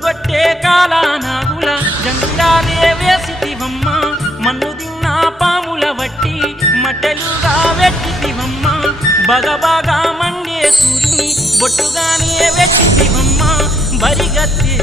బువ్వగొట్టే కాలా నాగుల జంగిరాలే వేసితివమ్మ మన్ను తిన్నా పాముల వట్టి మట్టెలుగా వెట్టితివమ్మ బగబాగా మండే సూర్యుని బొట్టుగానే వెట్టితివమ్మ బరిగత్తే